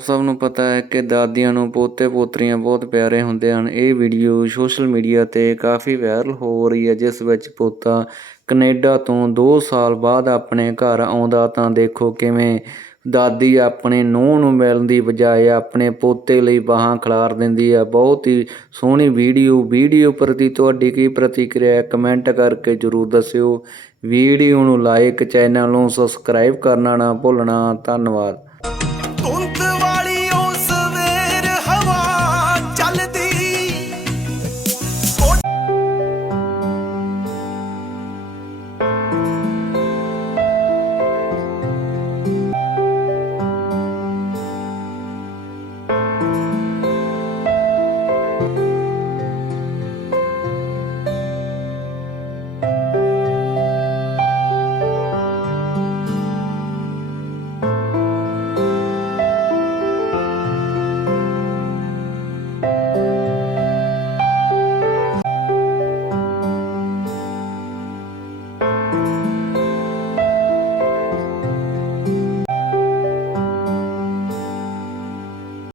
ਸਭ ਨੂੰ ਪਤਾ ਹੈ ਕਿ ਦਾਦੀਆਂ ਨੂੰ ਪੋਤੇ ਪੋਤਰੀਆਂ ਬਹੁਤ ਪਿਆਰੇ ਹੁੰਦੇ ਹਨ। ਇਹ ਵੀਡੀਓ ਸੋਸ਼ਲ ਮੀਡੀਆ ਤੇ ਕਾਫੀ ਵਾਇਰਲ ਹੋ ਰਹੀ ਹੈ, ਜਿਸ ਵਿੱਚ ਪੋਤਾ ਕੈਨੇਡਾ ਤੋਂ 2 ਸਾਲ ਬਾਅਦ ਆਪਣੇ ਘਰ ਆਉਂਦਾ ਤਾਂ ਦੇਖੋ ਕਿਵੇਂ ਦਾਦੀ ਆਪਣੇ ਨੂੰਹ ਨੂੰ ਮਿਲਣ ਦੀ ਬਜਾਏ ਆਪਣੇ ਪੋਤੇ ਲਈ ਬਾਹਾਂ ਖਿਲਾਰ ਦਿੰਦੀ ਹੈ। ਬਹੁਤ ਹੀ ਸੋਹਣੀ ਵੀਡੀਓ ਵੀਡੀਓ ਪ੍ਰਤੀ ਤੁਹਾਡੀ ਕੀ ਪ੍ਰਤੀਕਿਰਿਆ ਹੈ? ਕਮੈਂਟ ਕਰਕੇ ਜਰੂਰ ਦੱਸਿਓ। ਵੀਡੀਓ ਨੂੰ ਲਾਈਕ ਚੈਨਲ ਨੂੰ ਸਬਸਕ੍ਰਾਈਬ ਕਰਨਾ ਨਾ ਭੁੱਲਣਾ। ਧੰਨਵਾਦ।